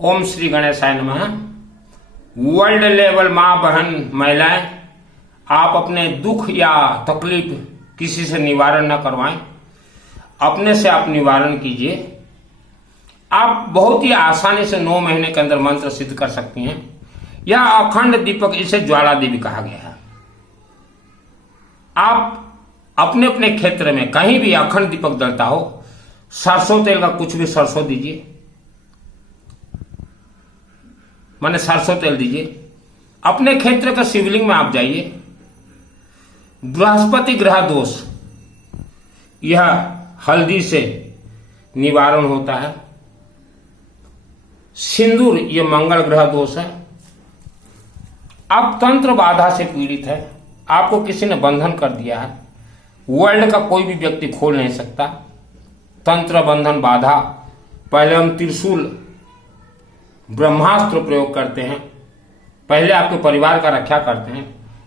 ओम श्री गणेशाय नमः। World level माँ बहन महिलाएं, आप अपने दुख या तकलीफ किसी से निवारण न करवाएं, अपने से आप निवारण कीजिए। आप बहुत ही आसानी से 9 महीने के अंदर मंत्र सिद्ध कर सकती हैं। यह अखंड दीपक, इसे ज्वाला देवी कहा गया है। आप अपने अपने क्षेत्र में कहीं भी अखंड दीपक जलता हो, सरसों तेल का कुछ भी सरसों दीजिए, माने सरसों तेल दीजिए। अपने क्षेत्र का शिवलिंग में आप जाइए। बृहस्पति ग्रह दोष, यह हल्दी से निवारण होता है। सिंदूर, यह मंगल ग्रह दोष है। आप तंत्र बाधा से पीड़ित है, आपको किसी ने बंधन कर दिया है, वर्ल्ड का कोई भी व्यक्ति खोल नहीं सकता। तंत्र बंधन बाधा, पहले हम त्रिशूल ब्रह्मास्त्र प्रयोग करते हैं, पहले आपके परिवार का रक्षा करते हैं,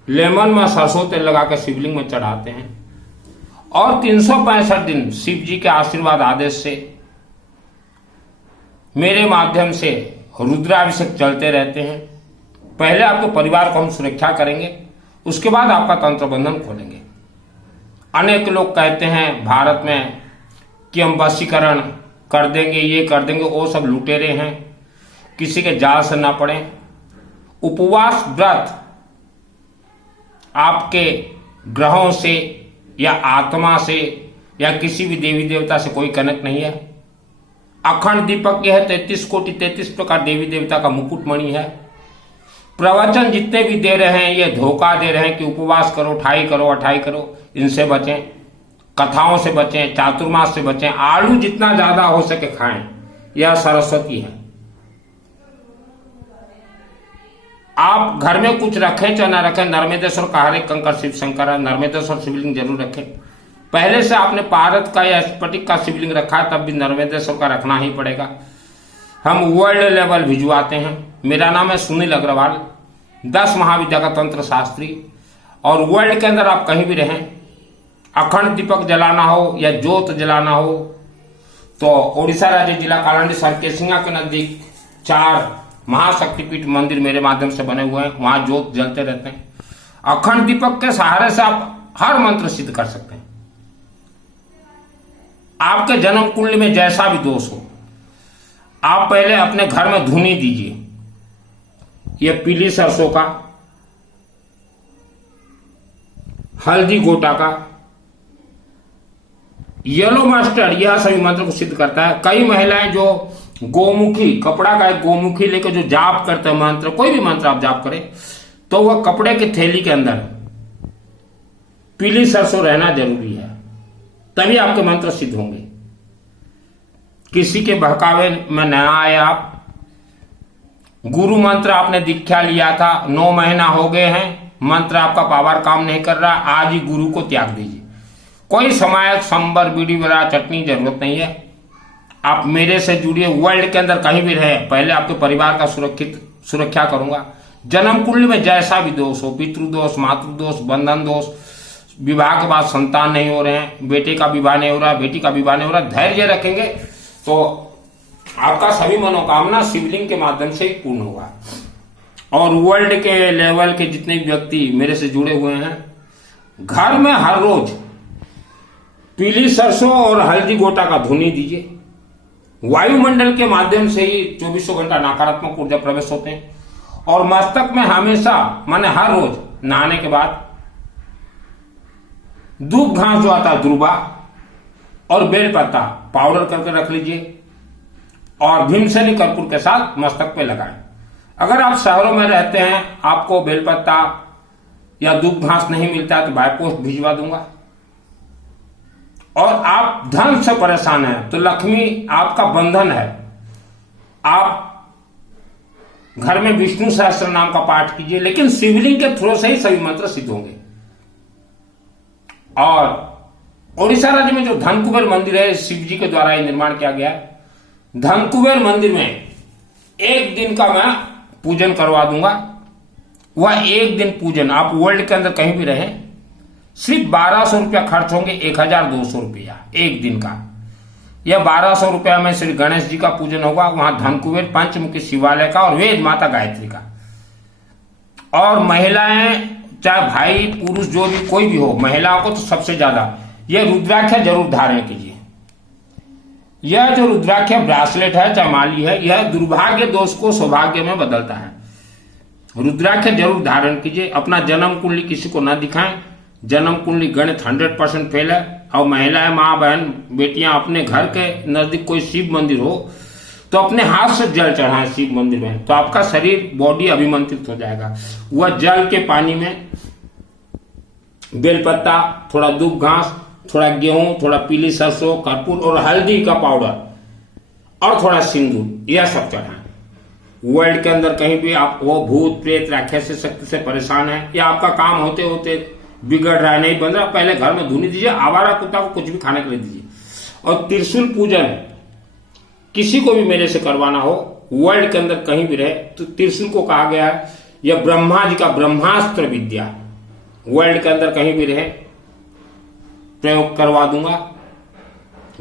लेमन में सरसों तेल लगा कर शिवलिंग में चढ़ाते हैं और 365 दिन शिव जी के आशीर्वाद आदेश से मेरे माध्यम से रुद्राभिषेक चलते रहते हैं। पहले आपके परिवार को हम सुरक्षा करेंगे, उसके बाद आपका तंत्र बंधन खोलेंगे। अनेक लोग कहते हैं भारत में कि हम वशीकरण कर देंगे, ये कर देंगे, वो सब लुटेरे हैं, किसी के जाल से ना पड़े। उपवास व्रत आपके ग्रहों से या आत्मा से या किसी भी देवी देवता से कोई कनेक्ट नहीं है। अखंड दीपक यह 33 कोटि 33 प्रकार देवी देवता का मुकुट मणि है। प्रवचन जितने भी दे रहे हैं ये धोखा दे रहे हैं कि उपवास करो, ठाई करो, अठाई करो, इनसे बचें। कथाओं से बचें, चातुर्मास से बचें, आलू जितना ज्यादा हो सके खाएं। यह सरस्वती है। आप घर में कुछ रखें चाहे ना रखें, नर्मदेश्वर का हर एक कंकर शिव शंकर है, नर्मदेश्वर शिवलिंग जरूर रखें। पहले से आपने पारद का या स्फटिक का शिवलिंग रखा है, तब भी नर्मदेश्वर का रखना ही पड़ेगा। हम वर्ल्ड लेवल भिजवाते हैं। मेरा नाम है सुनील अग्रवाल, 10 महाविद्या का तंत्र शास्त्री। और वर्ल्ड के अंदर आप कहीं भी रहें, अखंड दीपक जलाना हो या ज्योत जलाना हो तो ओडिशा राज्य जिला कालांडी सरकेसिंगा के नजदीक 4 महाशक्तिपीठ मंदिर मेरे माध्यम से बने हुए हैं, वहां ज्योत जलते रहते हैं। अखंड दीपक के सहारे से आप हर मंत्र सिद्ध कर सकते हैं। आपके जन्म कुंडली में जैसा भी दोष हो, आप पहले अपने घर में धुनी दीजिए। यह पीली सरसों का, हल्दी गोटा का, येलो मस्टर्ड, यह सभी मंत्र को सिद्ध करता है। कई महिलाएं जो गोमुखी, कपड़ा का एक गोमुखी लेकर जो जाप करते हैं मंत्र, कोई भी मंत्र आप जाप करें तो वह कपड़े की थैली के अंदर पीली सरसों रहना जरूरी है, तभी आपके मंत्र सिद्ध होंगे। किसी के बहकावे में न आए आप। गुरु मंत्र आपने दीक्षा लिया था, 9 महीना हो गए हैं, मंत्र आपका पावर काम नहीं कर रहा, आज ही गुरु को त्याग दीजिए। कोई समायक संबर बीड़ी वगैरह चटनी जरूरत नहीं है। आप मेरे से जुड़िए, वर्ल्ड के अंदर कहीं भी रहे, पहले आपके परिवार का सुरक्षा करूंगा। जन्म कुंडली में जैसा भी दोष हो, पितृदोष, मातृदोष, बंधन दोष, विवाह के बाद संतान नहीं हो रहे हैं, बेटे का विवाह नहीं हो रहा, बेटी का विवाह नहीं हो रहा, धैर्य रखेंगे तो आपका सभी मनोकामना शिवलिंग के माध्यम से ही पूर्ण होगा। और वर्ल्ड के लेवल के जितने व्यक्ति मेरे से जुड़े हुए हैं, घर में हर रोज पीली सरसों और हल्दी गोटा का धुनी दीजिए। वायुमंडल के माध्यम से ही 24 घंटा नकारात्मक ऊर्जा प्रवेश होते हैं। और मस्तक में हमेशा, माने हर रोज नहाने के बाद दूब घास जो आता है, दुर्बा और बेलपत्ता पाउडर करके रख लीजिए और भीमसेनी कर्पूर के साथ मस्तक पे लगाएं। अगर आप शहरों में रहते हैं, आपको बेलपत्ता या दूब घास नहीं मिलता है तो बाय पोस्ट भिजवा दूंगा। और आप धन से परेशान हैं तो लक्ष्मी आपका बंधन है, आप घर में विष्णु सहस्त्र नाम का पाठ कीजिए, लेकिन शिवलिंग के थ्रू से ही सभी मंत्र सिद्ध होंगे। और ओडिशा राज्य में जो धनकुबेर मंदिर है, शिव जी के द्वारा ही निर्माण किया गया है। धनकुबेर मंदिर में 1 दिन का मैं पूजन करवा दूंगा। वह 1 दिन पूजन, आप वर्ल्ड के अंदर कहीं भी रहें, सिर्फ 1200 रुपया खर्च होंगे, 1200 रुपया 1 दिन का। यह 1200 रुपया में श्री गणेश जी का पूजन होगा। वहां धनकुबेर पंचमुखी शिवालय का और वेद माता गायत्री का। और महिलाएं चाहे भाई पुरुष जो भी कोई भी हो, महिलाओं को तो सबसे ज्यादा यह रुद्राक्ष जरूर धारण कीजिए। यह जो रुद्राक्ष ब्रासलेट है चाहे माली है, यह दुर्भाग्य दोष को सौभाग्य में बदलता है। रुद्राक्ष जरूर धारण कीजिए। अपना जन्म कुंडली किसी को न दिखाएं। जन्म कुंडली गणित 100% फेल है। और महिलाएं, माँ बहन बेटियां अपने घर के नजदीक कोई शिव मंदिर हो तो अपने हाथ से जल चढ़ाएं शिव मंदिर में, तो आपका शरीर बॉडी अभिमंत्रित हो जाएगा। वह जल के पानी में बेलपत्ता, थोड़ा दूब घास, थोड़ा गेहूं, थोड़ा पीली सरसों, कर्पूर और हल्दी का पाउडर और थोड़ा सिंदूर, यह सब चढ़ाएं। वर्ल्ड के अंदर कहीं भी आप वो भूत प्रेत राक्षसी शक्ति से परेशान है या आपका काम होते होते बिगड़ रहा है, नहीं बन रहा, पहले घर में धुनी दीजिए। आवारा कुत्ता को कुछ भी खाने के लिए दीजिए। और त्रिशूल पूजन किसी को भी मेरे से करवाना हो, वर्ल्ड के अंदर कहीं भी रहे, तो त्रिशूल को कहा गया है यह ब्रह्मा जी का ब्रह्मास्त्र विद्या। वर्ल्ड के अंदर कहीं भी रहे प्रयोग करवा दूंगा।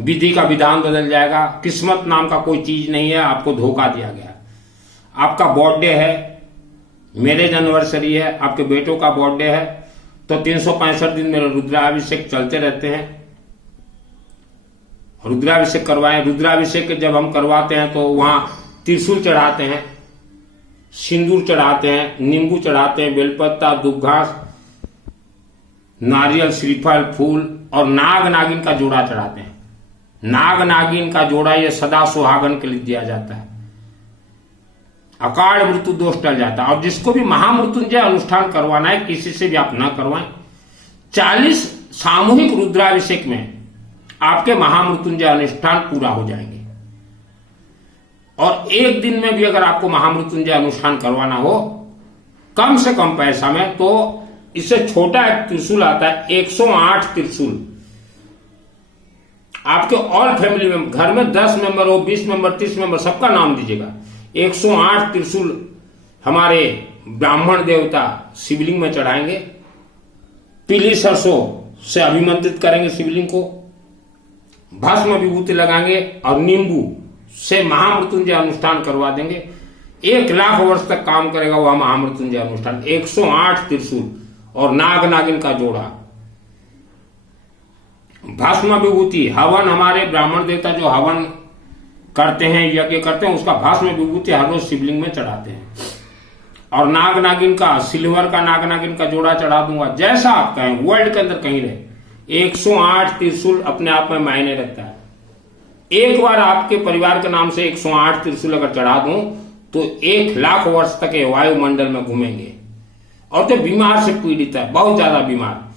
विधि का विधान बदल जाएगा। किस्मत नाम का कोई चीज नहीं है, आपको धोखा दिया गया। आपका बर्थडे है, मैरिज एनिवर्सरी है, आपके बेटों का बर्थडे है, तो 365 दिन मेरे रुद्राभिषेक चलते रहते हैं। रुद्राभिषेक करवाएं। रुद्राभिषेक जब हम करवाते हैं तो वहां त्रिशूल चढ़ाते हैं, सिंदूर चढ़ाते हैं, नींबू चढ़ाते हैं, बेलपत्ता, दूब घास, नारियल, श्रीफल, फूल और नाग नागिन का जोड़ा चढ़ाते हैं। नाग नागिन का जोड़ा यह सदा सुहागन के लिए दिया जाता है। अकाल मृत्यु दोष टल जाता है। और जिसको भी महामृत्युंजय अनुष्ठान करवाना है, किसी से भी आप ना करवाएं। 40 सामूहिक रुद्राभिषेक में आपके महामृत्युंजय अनुष्ठान पूरा हो जाएंगे। और एक दिन में भी अगर आपको महामृत्युंजय अनुष्ठान करवाना हो कम से कम पैसा में, तो इससे छोटा एक त्रिशूल आता है, 108 त्रिशूल। आपके ऑल फैमिली में, घर में 10 मेंबर हो, 20 मेंबर, 30 मेंबर, सबका नाम दीजिएगा। 108 त्रिशूल हमारे ब्राह्मण देवता शिवलिंग में चढ़ाएंगे। पीली सरसों से अभिमंत्रित करेंगे शिवलिंग को, भस्म विभूति लगाएंगे और नींबू से महामृत्युंजय अनुष्ठान करवा देंगे। 1 लाख वर्ष तक काम करेगा वह महामृत्युंजय अनुष्ठान। 108 त्रिशूल और नाग नागिन का जोड़ा, भस्म विभूति, हवन, हमारे ब्राह्मण देवता जो हवन करते हैं, यज्ञ करते हैं, उसका भस्म विभूति हर रोज शिवलिंग में चढ़ाते हैं। और नाग नागिन का, सिल्वर का नाग नागिन का जोड़ा चढ़ा दूंगा। जैसा आप कहें, वर्ल्ड के अंदर कहीं रहे, 108 त्रिशूल अपने आप में मायने रखता है। एक बार आपके परिवार के नाम से 108 त्रिशूल अगर चढ़ा दूं तो 1 लाख वर्ष तक ये वायुमंडल में घूमेंगे। और जो बीमार से पीड़ित है, बहुत ज्यादा बीमार,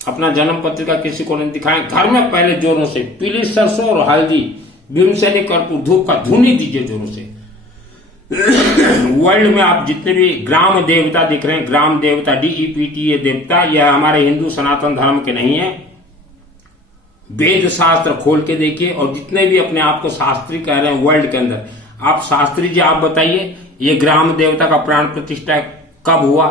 अपना जन्म पत्रिका किसी को नहीं दिखाएं। घर में पहले जोरों से पीली सरसों और हल्दी, भीमसेनी, कर्पूर, धूप का धुनी दीजिए जोरों से। वर्ल्ड में आप जितने भी ग्राम देवता दिख रहे हैं, ग्राम देवता, DEPT, ये देवता, यह हमारे हिंदू सनातन धर्म के नहीं है। वेद शास्त्र खोल के देखिए। और जितने भी अपने आप को शास्त्री कह रहे हैं वर्ल्ड के अंदर, आप शास्त्री जी आप बताइए, ये ग्राम देवता का प्राण प्रतिष्ठा कब हुआ,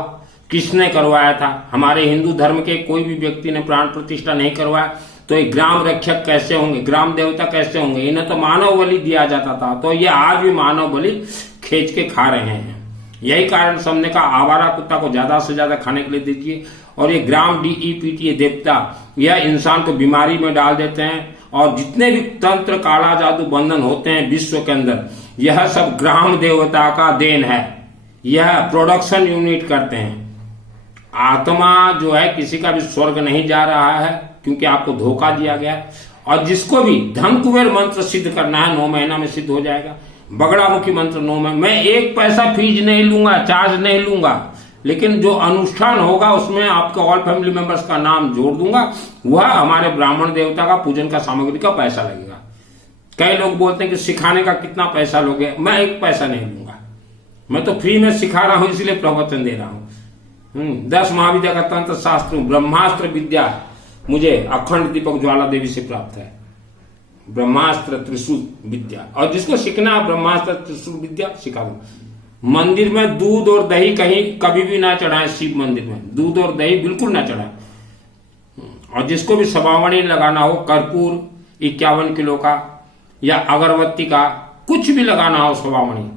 किसने करवाया था? हमारे हिंदू धर्म के कोई भी व्यक्ति ने प्राण प्रतिष्ठा नहीं करवाया, तो ये ग्राम रक्षक कैसे होंगे, ग्राम देवता कैसे होंगे? इन्हें तो मानव बलि दिया जाता था, तो ये आज भी मानव बलि खींच के खा रहे हैं। यही कारण समझने का, आवारा कुत्ता को ज्यादा से ज्यादा खाने के लिए दीजिए। और ये ग्राम DEPT, ये देवता, यह इंसान को बीमारी में डाल देते हैं। और जितने भी तंत्र, काला जादू, बंधन होते हैं विश्व के अंदर, यह सब ग्राम देवता का देन है। यह प्रोडक्शन यूनिट करते हैं। आत्मा जो है किसी का भी स्वर्ग नहीं जा रहा है, क्योंकि आपको धोखा दिया गया है। और जिसको भी धन कुबेर मंत्र सिद्ध करना है 9 महीना में सिद्ध हो जाएगा। बगड़ामुखी मंत्र 9 महीने में, 1 पैसा फीस नहीं लूंगा, चार्ज नहीं लूंगा, लेकिन जो अनुष्ठान होगा उसमें आपके ऑल फैमिली मेंबर्स का नाम जोड़ दूंगा। वह हमारे ब्राह्मण देवता का पूजन का सामग्री का पैसा लगेगा। कई लोग बोलते हैं कि सिखाने का कितना पैसा लोगे? मैं 1 पैसा नहीं लूंगा। मैं तो फ्री में सिखा रहा हूं, इसलिए प्रवचन दे रहा हूं। 10 महाविद्या का तंत्र शास्त्र, ब्रह्मास्त्र विद्या मुझे अखंड दीपक ज्वाला देवी से प्राप्त है। ब्रह्मास्त्र त्रिशूल विद्या, और जिसको सीखना है ब्रह्मास्त्र त्रिशूल विद्या सिखा दो। मंदिर में दूध और दही कहीं कभी भी ना चढ़ाएं। शिव मंदिर में दूध और दही बिल्कुल ना चढ़ाएं। और जिसको भी सवावड़ी लगाना हो, कर्पूर 51 किलो का, या अगरबत्ती का कुछ भी लगाना हो सवामणि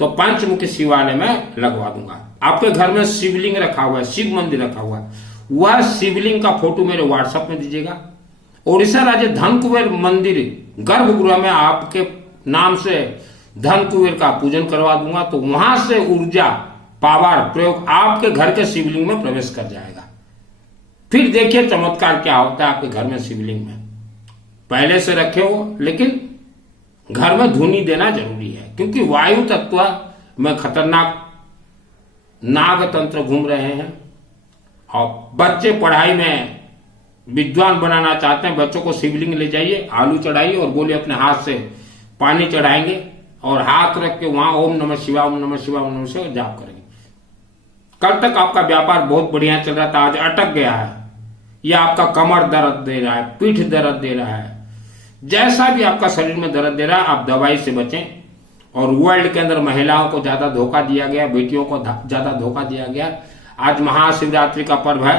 तो पंचमुखी शिवालय में लगवा दूंगा। आपके घर में शिवलिंग रखा हुआ है, शिव मंदिर रखा हुआ है, वह शिवलिंग का फोटो मेरे व्हाट्सएप में दीजिएगा। ओडिशा राज्य धन कुबेर मंदिर गर्भगृह में आपके नाम से धन कुबेर का पूजन करवा दूंगा, तो वहां से ऊर्जा पावर प्रयोग आपके घर के शिवलिंग में प्रवेश कर जाएगा। फिर देखिए चमत्कार क्या होता है आपके घर में शिवलिंग में। पहले से रखे हो, लेकिन घर में धुनी देना जरूरी है, क्योंकि वायु तत्व में खतरनाक नाग तंत्र घूम रहे हैं। और बच्चे पढ़ाई में विद्वान बनाना चाहते हैं, बच्चों को शिवलिंग ले जाइए, आलू चढ़ाइए और बोलिए अपने हाथ से पानी चढ़ाएंगे और हाथ रख के वहां ओम नमः शिवाय, ओम नमः शिवाय, ओम नमः शिवाय जाप करेंगे। कल तक आपका व्यापार बहुत बढ़िया चल रहा था, आज अटक गया है, या आपका कमर दर्द दे रहा है, पीठ दर्द दे रहा है, जैसा भी आपका शरीर में दर्द दे रहा है, आप दवाई से बचें। और वर्ल्ड के अंदर महिलाओं को ज्यादा धोखा दिया गया, बेटियों को ज्यादा धोखा दिया गया। आज महाशिवरात्रि का पर्व है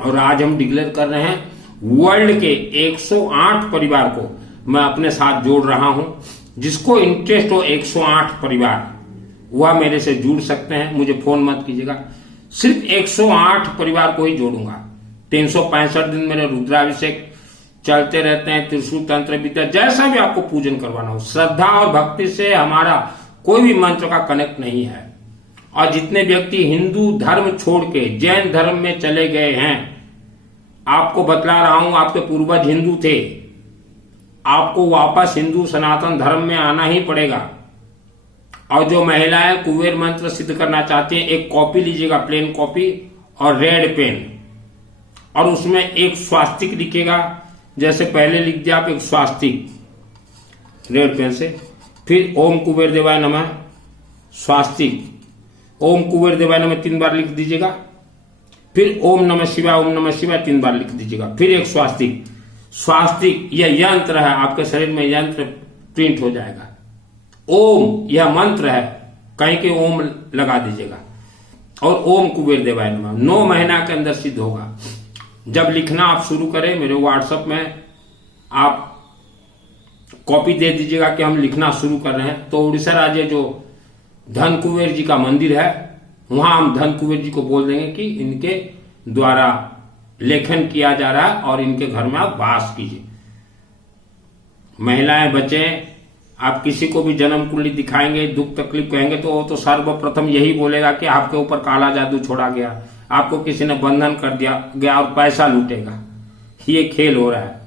और आज हम डिक्लेयर कर रहे हैं वर्ल्ड के 108 परिवार को मैं अपने साथ जोड़ रहा हूं। जिसको इंटरेस्ट हो 108 परिवार, वह मेरे से जुड़ सकते हैं। मुझे फोन मत कीजिएगा, सिर्फ 108 परिवार को ही जोड़ूंगा। 365 दिन मेरे रुद्राभिषेक चलते रहते हैं, त्रिशूल तंत्र विद्या, जैसा भी आपको पूजन करवाना हो। श्रद्धा और भक्ति से हमारा कोई भी मंत्र का कनेक्ट नहीं है। और जितने व्यक्ति हिंदू धर्म छोड़ के जैन धर्म में चले गए हैं, आपको बतला रहा हूं, आपके पूर्वज हिंदू थे, आपको वापस हिंदू सनातन धर्म में आना ही पड़ेगा। और जो महिलाएं कुबेर मंत्र सिद्ध करना चाहती हैं, एक कॉपी लीजिएगा, प्लेन कॉपी और रेड पेन, और उसमें एक स्वास्तिक लिखेगा। जैसे पहले लिख दिया आप एक स्वास्तिक रेड पेन से, फिर ओम कुबेर देवाय नमः स्वास्तिक, ओम कुबेर देवाय नमः 3 बार लिख दीजिएगा, फिर ओम नमः शिवाय, ओम नमः शिवाय 3 बार लिख दीजिएगा, फिर एक स्वास्तिक। स्वास्तिक यह यंत्र है, आपके शरीर में यंत्र प्रिंट हो जाएगा। ओम यह मंत्र है, कहीं के ओम लगा दीजिएगा और ओम कुबेर देवाय नमः 9 महीना के अंदर सिद्ध होगा। जब लिखना आप शुरू करें, मेरे व्हाट्सएप में आप कॉपी दे दीजिएगा कि हम लिखना शुरू कर रहे हैं। तो उड़ीसा राज्य जो धन कुबेर जी का मंदिर है, वहां हम धन कुबेर जी को बोल देंगे कि इनके द्वारा लेखन किया जा रहा है और इनके घर में आप वास कीजिए। महिलाएं बचें, आप किसी को भी जन्म कुंडली दिखाएंगे, दुख तकलीफ कहेंगे, तो वो तो सर्वप्रथम यही बोलेगा कि आपके ऊपर काला जादू छोड़ा गया, आपको किसी ने बंधन कर दिया गया और पैसा लूटेगा। ये खेल हो रहा है।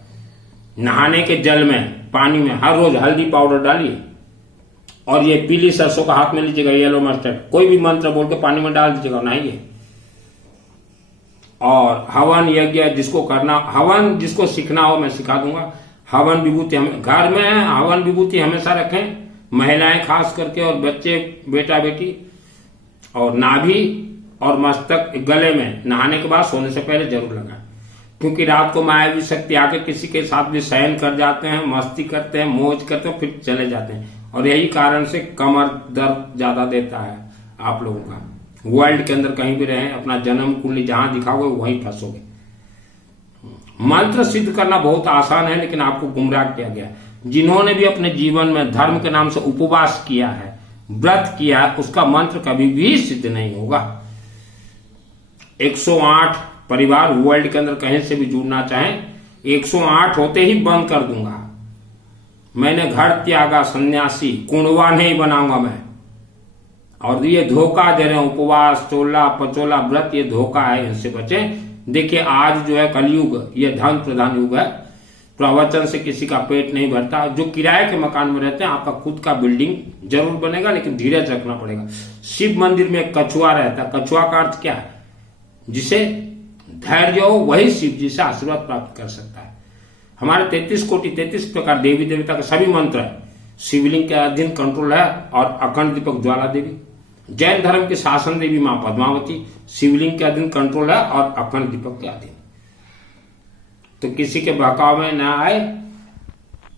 नहाने के जल में, पानी में हर रोज हल्दी पाउडर डालिए और ये पीली सरसों का हाथ में लीजिएगा, येलो मस्टर्ड, कोई भी मंत्र बोल के पानी में डाल दीजिएगा, नहाइए। और हवन यज्ञ जिसको करना, हवन जिसको सीखना हो मैं सिखा दूंगा। हवन विभूति हमें घर में हवन विभूति हमेशा रखें, महिलाएं खास करके, और बच्चे बेटा बेटी। और नाभि और मस्तक गले में नहाने के बाद सोने से पहले जरूर लगाएं, क्योंकि रात को मायावी शक्ति आके किसी के साथ भी शयन कर जाते हैं, मस्ती करते हैं, मौज करते हैं, फिर चले जाते हैं। और यही कारण से कमर दर्द ज्यादा देता है आप लोगों का। वर्ल्ड के अंदर कहीं भी रहें, अपना जन्म कुंडली जहां दिखाओगे वहीं फंसोगे। मंत्र सिद्ध करना बहुत आसान है, लेकिन आपको गुमराह किया गया। जिन्होंने भी अपने जीवन में धर्म के नाम से उपवास किया है, व्रत किया है, उसका मंत्र कभी भी सिद्ध नहीं होगा। 108 परिवार वर्ल्ड के अंदर कहीं से भी जुड़ना चाहें, 108 होते ही बंद कर दूंगा। मैंने घर त्यागा, सन्यासी कुंडवा नहीं बनाऊंगा मैं। और ये धोखा दे रहे हैं, उपवास, चोला पचोला व्रत, ये धोखा है, इनसे बचें। देखिए आज जो है कलयुग, ये धन प्रधान युग है। प्रवचन से किसी का पेट नहीं भरता। जो किराए के मकान में रहते हैं, आपका खुद का बिल्डिंग जरूर बनेगा, लेकिन धीरज रखना पड़ेगा। शिव मंदिर में एक कछुआ रहता है। कछुआ का अर्थ क्या है? जिसे धैर्य हो वही शिव जी से आशीर्वाद प्राप्त कर सकता है। हमारे 33 कोटि 33 प्रकार देवी देवता के सभी मंत्र है, शिवलिंग के अधीन कंट्रोल है। और अखंड दीपक ज्वाला देवी, जैन धर्म की शासन देवी मां पद्मावती, शिवलिंग के अधीन कंट्रोल है और अखंड दीपक के अधीन। तो किसी के बहकाव में ना आए,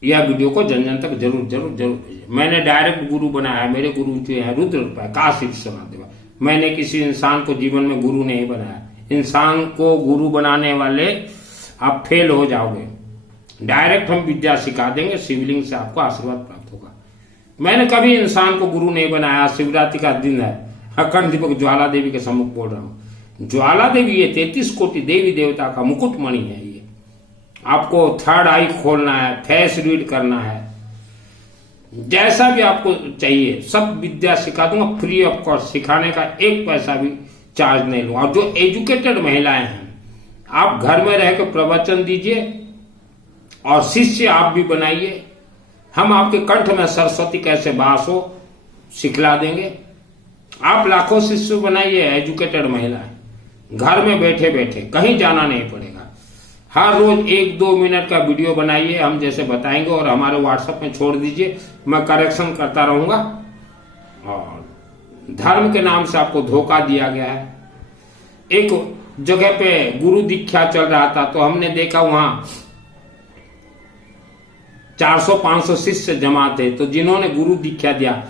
यह वीडियो को जन जन तक जरूर जरूर जरूर भेजिए। मैंने डायरेक्ट गुरु बनाया है, मेरे गुरु जो है रुद्र काशी विश्वनाथ देवा। मैंने किसी इंसान को जीवन में गुरु नहीं बनाया। इंसान को गुरु बनाने वाले आप फेल हो जाओगे। डायरेक्ट हम विद्या सिखा देंगे, शिवलिंग से आपको आशीर्वाद प्राप्त होगा। मैंने कभी इंसान को गुरु नहीं बनाया। शिवरात्रि का दिन है, अखंड दीपक ज्वाला देवी के सम्मुख बोल रहा हूं। ज्वाला देवी ये 33 कोटि देवी देवता का मुकुटमणि है। ये आपको थर्ड आई खोलना है, फेस रीड करना है, जैसा भी आपको चाहिए सब विद्या सिखा दूंगा फ्री ऑफ कॉस्ट। सिखाने का एक पैसा भी चार्ज नहीं लूंगा। और जो एजुकेटेड महिलाएं हैं, आप घर में रह के प्रवचन दीजिए और शिष्य आप भी बनाइए। हम आपके कंठ में सरस्वती कैसे वास हो सिखला देंगे। आप लाखों शिष्य बनाइए, एजुकेटेड महिलाएं, घर में बैठे बैठे, कहीं जाना नहीं पड़ेगा। हर रोज 1-2 मिनट का वीडियो बनाइए, हम जैसे बताएंगे, और हमारे व्हाट्सएप में छोड़ दीजिए, मैं करेक्शन करता रहूंगा। और धर्म के नाम से आपको धोखा दिया गया है। एक जगह पे गुरु दीक्षा चल रहा था, तो हमने देखा वहां 400-500 शिष्य जमा थे। तो जिन्होंने गुरु दीक्षा दिया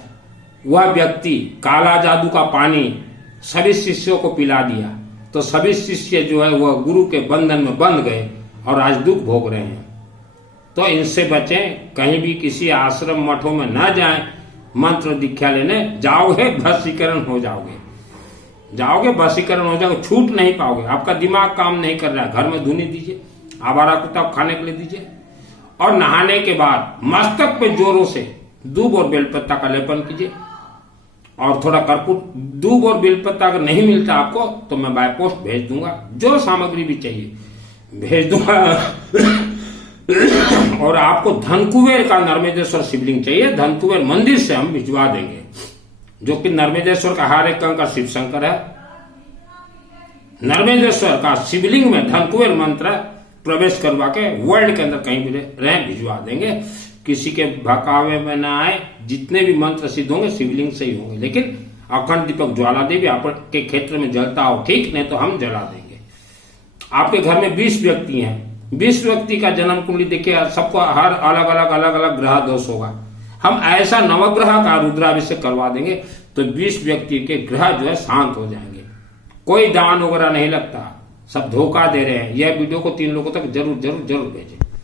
वह व्यक्ति काला जादू का पानी सभी शिष्यों को पिला दिया। तो सभी शिष्य जो है वह गुरु के बंधन में बंध गए और आज दुख भोग रहे हैं। तो इनसे बचें, कहीं भी किसी आश्रम मठों में न जाएं। मंत्र दीक्षा लेने जाओगे भस्मीकरण हो जाओगे, भस्मीकरण हो जाओगे, छूट नहीं पाओगे। आपका दिमाग काम नहीं कर रहा है, घर में धुनी दीजिए, आवारा कुत्ता खाने के लिए दीजिए, और नहाने के बाद मस्तक पे जोरों से दूब और बेलपत्ता का लेपन कीजिए और थोड़ा कर्पूर। दूब और बेलपत्ता अगर नहीं मिलता आपको तो मैं बाय पोस्ट भेज दूंगा, जो सामग्री भी चाहिए भेज दूंगा। और आपको धनकुबेर का नर्मदेश्वर शिवलिंग चाहिए, धनकुबेर मंदिर से हम भिजवा देंगे, जो कि नर्मदेश्वर का हर एक कंकर शिव शंकर है। नर्मदेश्वर का शिवलिंग में धनकुबेर मंत्र प्रवेश करवा के वर्ल्ड के अंदर कहीं भी रहे भिजवा देंगे। किसी के भकावे में ना आए, जितने भी मंत्र सिद्ध होंगे शिवलिंग से ही होंगे। लेकिन अखंड दीपक ज्वाला देवी आपके क्षेत्र में जलता हो ठीक, नहीं तो हम जला देंगे। आपके घर में 20 व्यक्ति हैं, 20 व्यक्ति का जन्म कुंडली देखिए, सबको हर अलग अलग ग्रह दोष होगा। हम ऐसा नवग्रह का रुद्राभिषेक करवा देंगे तो 20 व्यक्ति के ग्रह जो है शांत हो जाएंगे। कोई दान वगैरह नहीं लगता, सब धोखा दे रहे हैं। यह वीडियो को 3 लोगों तक जरूर भेजें।